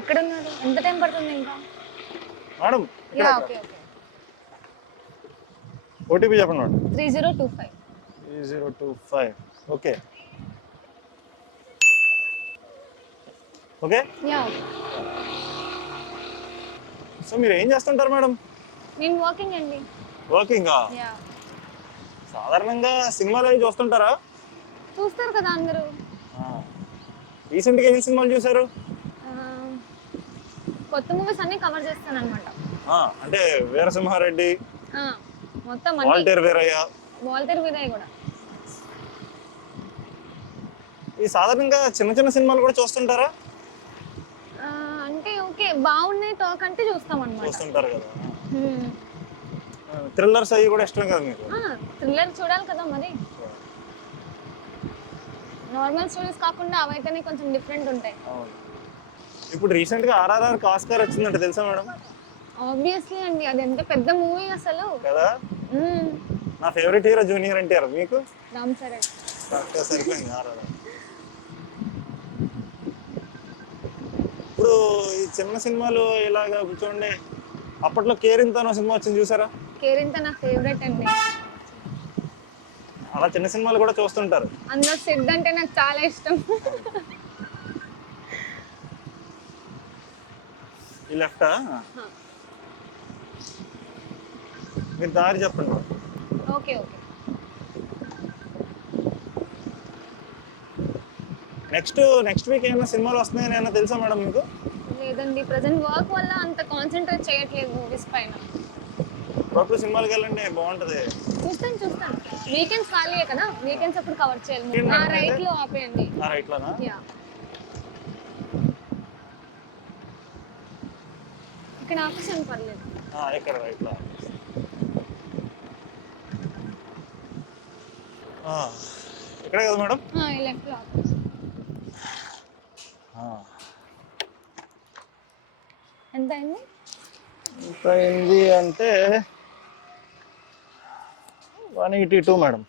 ఎక్కడున్నారు? ఎంత టైం పడుతుంది ఇంకా? Madam yeah okay okay. OTP చెప్పండి madam. 3025. 3025. Okay okay. Yeah. So మీరు ఏం చేస్తుంటారు మేడం? నేను వాకింగ్ అండి. వాకింగా? యా. సాధారణంగా సినిమాలు అవి చూస్తుంటారా? చూస్తారు కదా అందరూ. రీసెంట్గా ఎన్ని సినిమాలు చూసారు? కొత్త మూవీస్ అన్ని కవర్ చేస్తాను అనమాట. అంటే వీరసింహారెడ్డి, మొత్తం వాల్టేర్ వీరయ్య. వాల్టేర్ వీరయ్య కూడా. ఈ సాధారణంగా చిన్న చిన్న సినిమాలు కూడా చూస్తుంటారా? అంటే ఓకే బాగున్నాయి టాక్ అంటే చూస్తాం అన్నమాట. చూస్తుంటారు కదా. థ్రిల్లర్స్ అవి కూడా ఇష్టం కదా మీకు? థ్రిల్లర్ చూడాలి కదా మరి. నార్మల్ స్టోరీస్ కాకుండా అవైతేనే కొంచెం డిఫరెంట్ ఉంటాయి. ఇప్పుడు రీసెంట్ గా ఆర్ఆర్ఆర్ ఆస్కార్ వచ్చిందంటే తెలుసా మేడం? ఆబ్వియస్లీ అండి, అది ఎంత పెద్ద మూవీ అసలు కదా. నా ఫేవరెట్ హీరో జూనియర్ ఎన్టీఆర్. మీకు? రామ్ చరణ్. సరిపోయింది ఆర్ఆర్ఆర్. ఇప్పుడు ఈ చిన్న సినిమాలు ఇలాగా చూడండి, అప్పట్లో కేరింత అనే సినిమా వచ్చింది చూసారా? కేరింత నా ఫేవరెట్ అండి. అలా చిన్న సినిమాలు కూడా చూస్తుంటారు. అందులో సిద్ధ్ అంటే నాకు చాలా ఇష్టం. ఈ లెఫ్టా? మీరు దారి చెప్పండి. Okay okay. నెక్స్ట్ వీక్ ఏమైనా సినిమాలు వస్తున్నాయని ఏమైనా తెలుసా మేడం మీకు? లేదండి, ప్రెజెంట్ వర్క్ వల్ల అంత కాన్సన్ట్రేట్ చేయట్లేదు మూవీస్ పైన. అప్పుడు సినిమాలకి వెళ్ళండి, బాగుంటది. చూస్తాను. వీకెండ్స్ ఖాళీయే కదా, వీకెండ్స్ అప్పుడు కవర్ చేయాలి. నా రైట్ లో ఆపేయండి. నా రైట్ లోనా? యా. ఇక్కడ ఆపేసాను పర్లేదు. ఇక్కడ రైట్ లో. ఇక్కడే కదా మేడం? ఈ లెఫ్ట్ లో ఆపేసి. ఎంత అయింది? ఎంత అయింది అంటే 182 మేడం.